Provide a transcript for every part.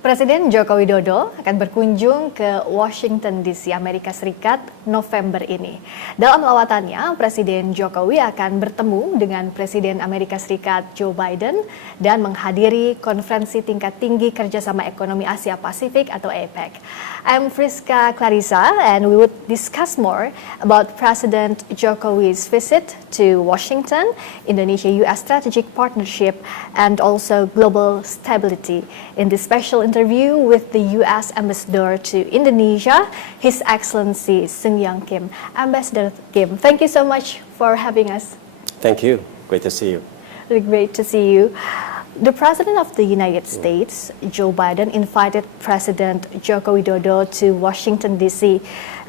Presiden Joko Widodo akan berkunjung ke Washington DC, Amerika Serikat, November ini. Dalam lawatannya, Presiden Jokowi akan bertemu dengan Presiden Amerika Serikat Joe Biden dan menghadiri konferensi tingkat tinggi kerjasama ekonomi Asia Pasifik atau APEC. I'm Friska Clarissa, and we would discuss more about President Jokowi's visit to Washington, Indonesia-AS strategic partnership, and also global stability in this special interview with the U.S. Ambassador to Indonesia, His Excellency Seung-Yeong Kim. Ambassador Kim, thank you so much for having us. Thank you. Great to see you. Really great to see you. The President of the United States, Joe Biden, invited President Joko Widodo to Washington, D.C.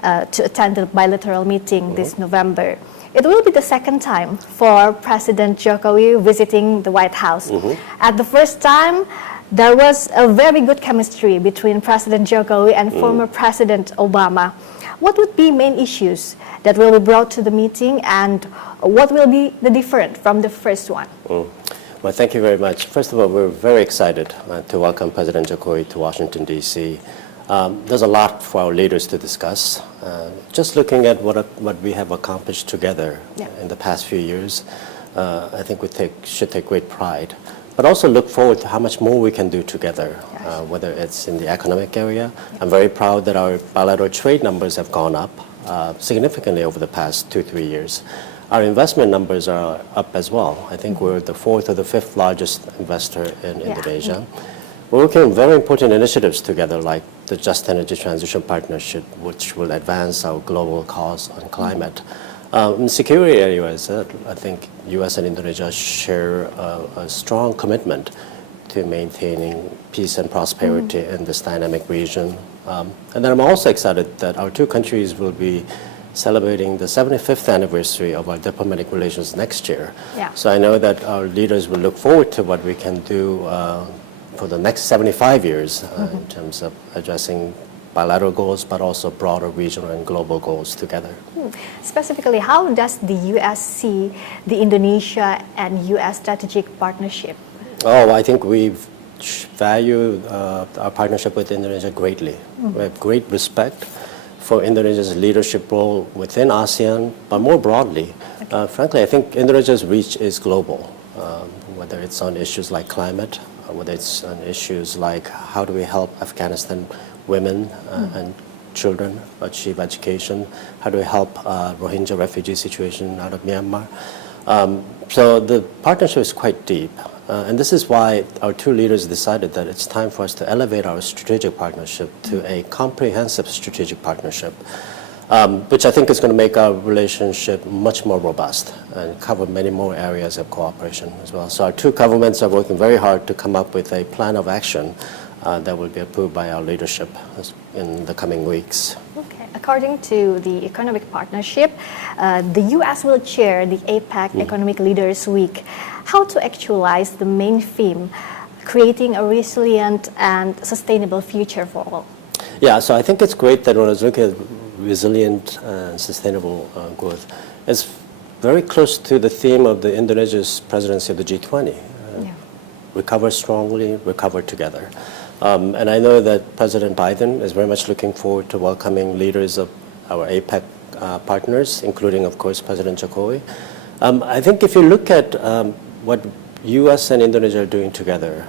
To attend the bilateral meeting this November. It will be the second time for President Jokowi visiting the White House. At the first time, there was a very good chemistry between President Jokowi and former President Obama. What would be main issues that will be brought to the meeting, and what will be the different from the first one? Well, thank you very much. First of all, we're very excited to welcome President Jokowi to Washington, D.C. There's a lot for our leaders to discuss. Just looking at what we have accomplished together in the past few years, I think we should take great pride. But also look forward to how much more we can do together, whether it's in the economic area. I'm very proud that our bilateral trade numbers have gone up significantly over the past 2-3 years. Our investment numbers are up as well. I think we're the 4th or the 5th largest investor in Indonesia. We're working on very important initiatives together, like the Just Energy Transition Partnership, which will advance our global cause on climate. In security areas, I think U.S. and Indonesia share a strong commitment to maintaining peace and prosperity in this dynamic region. And then I'm also excited that our two countries will be celebrating the 75th anniversary of our diplomatic relations next year. So I know that our leaders will look forward to what we can do for the next 75 years in terms of addressing bilateral goals, but also broader regional and global goals together. Specifically, how does the U.S. see the Indonesia and U.S. strategic partnership? Oh, I think we value our partnership with Indonesia greatly. We have great respect for Indonesia's leadership role within ASEAN, but more broadly. Frankly, I think Indonesia's reach is global, whether it's on issues like climate, whether it's on issues like how do we help Afghanistan women and children achieve education, how do we help Rohingya refugee situation out of Myanmar. So the partnership is quite deep. And this is why our two leaders decided that it's time for us to elevate our strategic partnership to a comprehensive strategic partnership, which I think is going to make our relationship much more robust and cover many more areas of cooperation as well. So our two governments are working very hard to come up with a plan of action that will be approved by our leadership in the coming weeks. Okay. According to the economic partnership, the U.S. will chair the APEC Economic Leaders Week. How to actualize the main theme, creating a resilient and sustainable future for all? Yeah, so I think it's great that when I was looking at resilient and sustainable growth, it's very close to the theme of the Indonesia's presidency of the G20. Recover strongly, recover together. And I know that President Biden is very much looking forward to welcoming leaders of our APEC partners, including, of course, President Jokowi. I think if you look at what U.S. and Indonesia are doing together,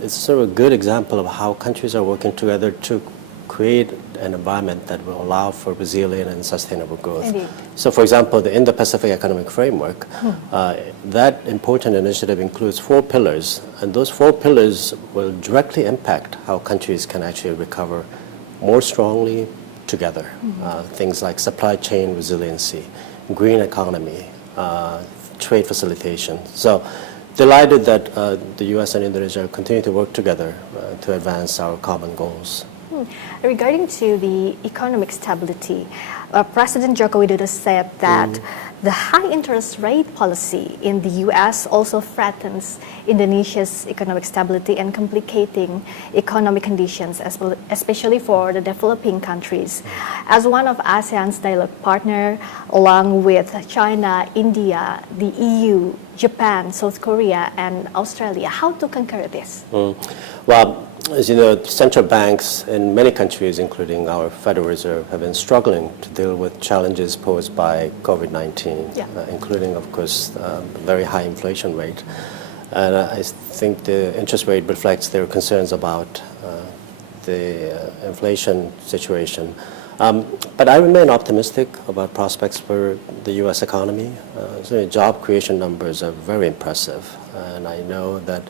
it's sort of a good example of how countries are working together to create an environment that will allow for resilient and sustainable growth. Indeed. So, for example, the Indo-Pacific Economic Framework, that important initiative includes 4 pillars, and those 4 pillars will directly impact how countries can actually recover more strongly together. Things like supply chain resiliency, green economy, trade facilitation. So, delighted that the U.S. and Indonesia continue to work together to advance our common goals. Regarding to the economic stability, President Joko Widodo said that the high interest rate policy in the U.S. also threatens Indonesia's economic stability and complicating economic conditions, especially for the developing countries. As one of ASEAN's dialogue partner, along with China, India, the EU, Japan, South Korea, and Australia, how to conquer this? Well, As you know, central banks in many countries, including our Federal Reserve, have been struggling to deal with challenges posed by COVID-19, including, of course, a very high inflation rate. And I think the interest rate reflects their concerns about the inflation situation. But I remain optimistic about prospects for the U.S. economy. So job creation numbers are very impressive. And I know that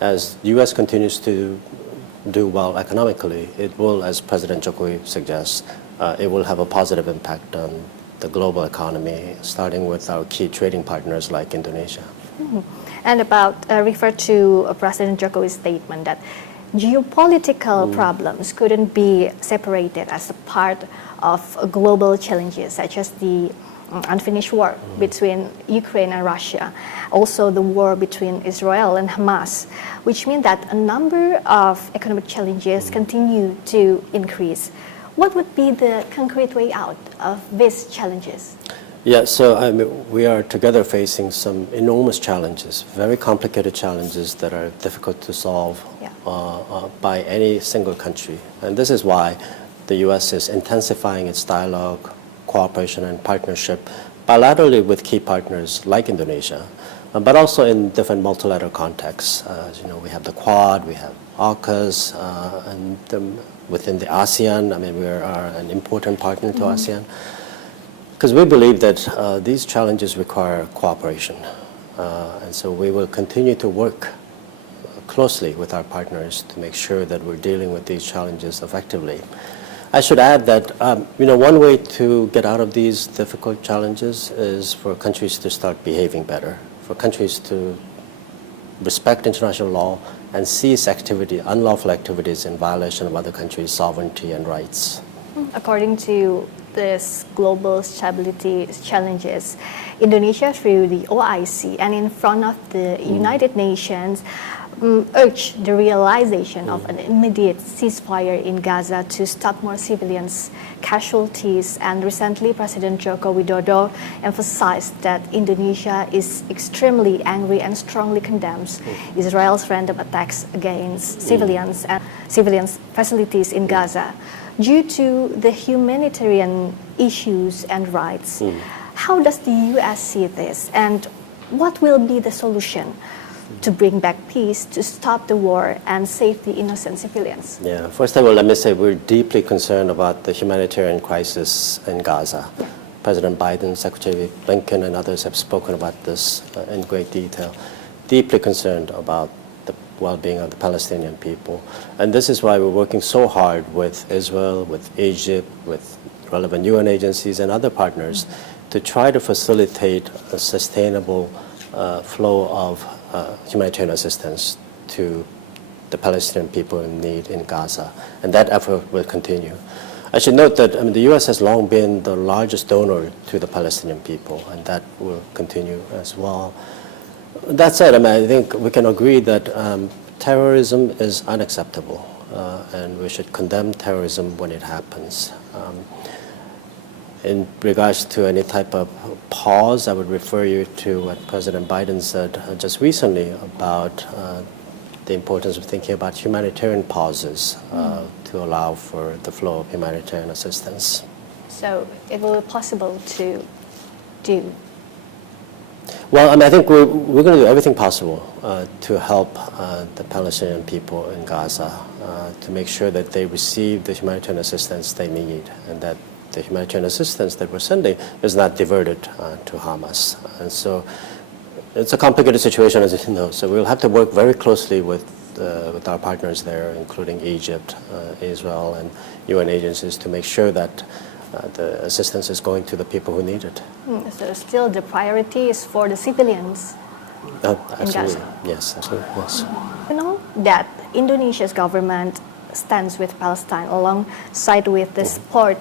as the U.S. continues to do well economically, it will, as President Jokowi suggests, it will have a positive impact on the global economy, starting with our key trading partners like Indonesia. Mm-hmm. And refer to President Jokowi's statement that geopolitical problems couldn't be separated as a part of global challenges, such as the unfinished war between Ukraine and Russia, also the war between Israel and Hamas, which means that a number of economic challenges continue to increase. What would be the concrete way out of these challenges? Yeah, so we are together facing some enormous challenges, very complicated challenges that are difficult to solve by any single country. And this is why the U.S. is intensifying its dialogue, cooperation and partnership bilaterally with key partners like Indonesia, but also in different multilateral contexts. As you know, we have the Quad, we have AUKUS, and within the ASEAN, we are an important partner to ASEAN. Because we believe that these challenges require cooperation. And so we will continue to work closely with our partners to make sure that we're dealing with these challenges effectively. I should add that one way to get out of these difficult challenges is for countries to start behaving better, for countries to respect international law and cease unlawful activities in violation of other countries' sovereignty and rights. According to this global stability challenges, Indonesia, through the OIC and in front of the United Nations, urged the realization of an immediate ceasefire in Gaza to stop more civilians' casualties. And recently, President Joko Widodo emphasized that Indonesia is extremely angry and strongly condemns Israel's random attacks against civilians and civilians' facilities in Gaza. Due to the humanitarian issues and rights, how does the U.S. see this, and what will be the solution to bring back peace, to stop the war, and save the innocent civilians? Yeah, first of all, let me say we're deeply concerned about the humanitarian crisis in Gaza. President Biden, Secretary Blinken, and others have spoken about this in great detail. Deeply concerned about the well-being of the Palestinian people. And this is why we're working so hard with Israel, with Egypt, with relevant UN agencies and other partners to try to facilitate a sustainable flow of humanitarian assistance to the Palestinian people in need in Gaza. And that effort will continue. I should note that the U.S. has long been the largest donor to the Palestinian people, and that will continue as well. That said, I think we can agree that terrorism is unacceptable, and we should condemn terrorism when it happens. In regards to any type of pause, I would refer you to what President Biden said just recently about the importance of thinking about humanitarian pauses to allow for the flow of humanitarian assistance. So it will be possible to do? Well, I think we're going to do everything possible to help the Palestinian people in Gaza to make sure that they receive the humanitarian assistance they need, and that the humanitarian assistance that we're sending is not diverted to Hamas. And so it's a complicated situation, as you know, so we'll have to work very closely with our partners there, including Egypt, Israel, and UN agencies to make sure that the assistance is going to the people who need it. So still the priority is for the civilians in Gaza? Yes, absolutely, yes. You know that Indonesia's government stands with Palestine alongside with the support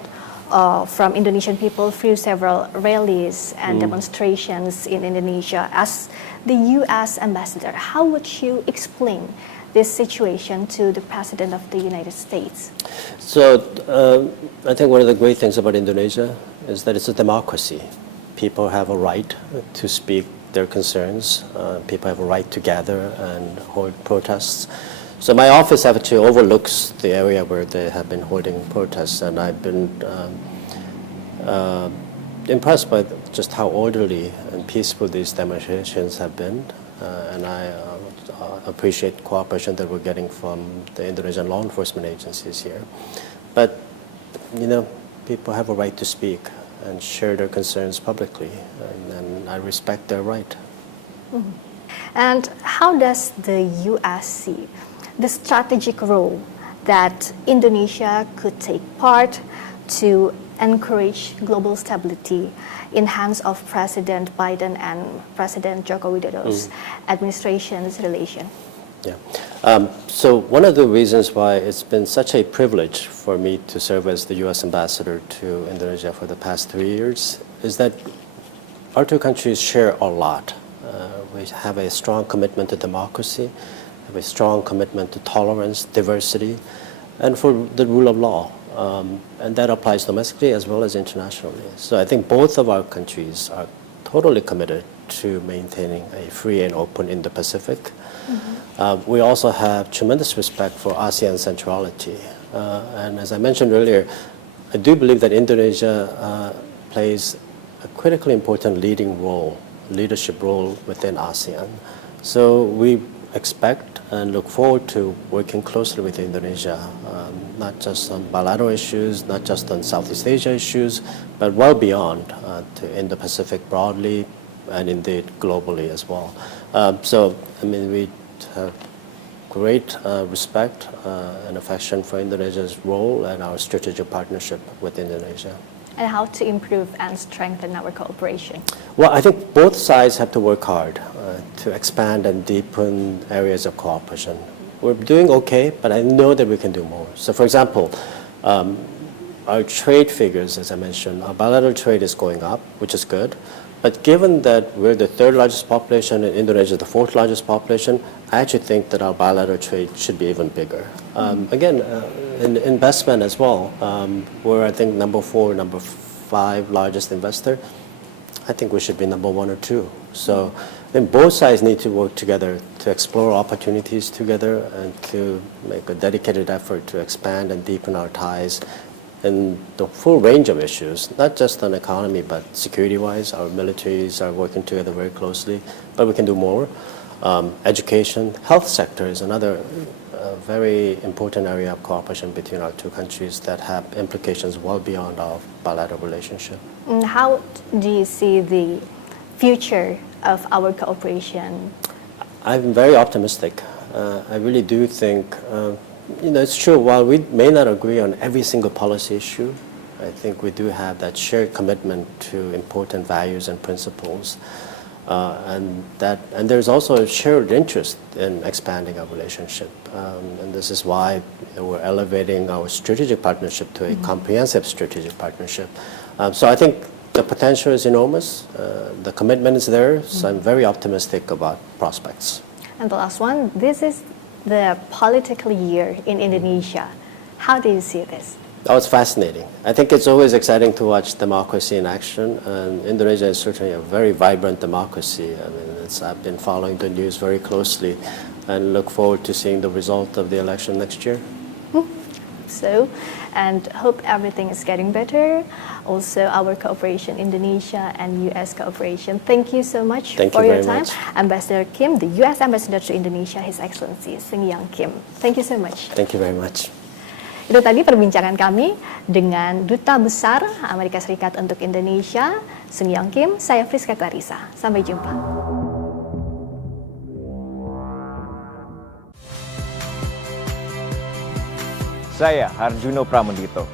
from Indonesian people through several rallies and demonstrations in Indonesia. As the U.S. ambassador, how would you explain this situation to the President of the United States? So I think one of the great things about Indonesia is that it's a democracy. People have a right to speak their concerns. People have a right to gather and hold protests. So my office actually overlooks the area where they have been holding protests, and I've been impressed by just how orderly and peaceful these demonstrations have been, and I appreciate cooperation that we're getting from the Indonesian law enforcement agencies here. But, people have a right to speak and share their concerns publicly, and I respect their right. Mm-hmm. And how does the U.S. see the strategic role that Indonesia could take part to encourage global stability in hands of President Biden and President Joko Widodo's administration's relation? Yeah. So one of the reasons why it's been such a privilege for me to serve as the U.S. ambassador to Indonesia for the past 3 years is that our two countries share a lot. We have a strong commitment to democracy, have a strong commitment to tolerance, diversity, and for the rule of law. And that applies domestically as well as internationally. So I think both of our countries are totally committed to maintaining a free and open Indo-Pacific. We also have tremendous respect for ASEAN centrality. And as I mentioned earlier, I do believe that Indonesia plays a critically important leadership role within ASEAN. So we expect and look forward to working closely with Indonesia, not just on bilateral issues, not just on Southeast Asia issues, but well beyond to Indo-Pacific broadly and indeed globally as well. We have great respect and affection for Indonesia's role and our strategic partnership with Indonesia. And how to improve and strengthen our cooperation? Well, I think both sides have to work hard to expand and deepen areas of cooperation. We're doing okay, but I know that we can do more. So for example, our trade figures, as I mentioned, our bilateral trade is going up, which is good. But given that we're the third largest population and Indonesia is the fourth largest population, I actually think that our bilateral trade should be even bigger. In investment as well, we're I think number 4, number 5 largest investor. I think we should be number 1 or 2. So then both sides need to work together to explore opportunities together and to make a dedicated effort to expand and deepen our ties in the full range of issues, not just on economy, but security-wise. Our militaries are working together very closely, but we can do more. Education, health sector is another very important area of cooperation between our two countries that have implications well beyond our bilateral relationship. How do you see the future of our cooperation? I'm very optimistic. I really do think it's true, while we may not agree on every single policy issue, I think we do have that shared commitment to important values and principles. And there's also a shared interest in expanding our relationship. And this is why we're elevating our strategic partnership to a comprehensive strategic partnership. So I think the potential is enormous. The commitment is there, so I'm very optimistic about prospects. And the last one, this is the political year in Indonesia. How do you see this? Oh, it's fascinating. I think it's always exciting to watch democracy in action, and Indonesia is certainly a very vibrant democracy. I've been following the news very closely and look forward to seeing the result of the election next year. And hope everything is getting better. Also, our cooperation, Indonesia and U.S. cooperation. Thank you so much for your time. Ambassador Kim, the U.S. Ambassador to Indonesia, His Excellency Seung-Yeong Kim. Thank you so much. Thank you very much. Itu tadi perbincangan kami dengan Duta Besar Amerika Serikat untuk Indonesia, Seung-Yeong Kim. Saya Friska Clarissa. Sampai jumpa. Saya Harjuno Pramendito.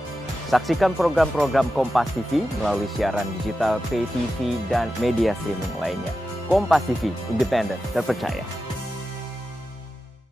Saksikan program-program Kompas TV melalui siaran digital, pay TV, dan media streaming lainnya. Kompas TV, independen, terpercaya.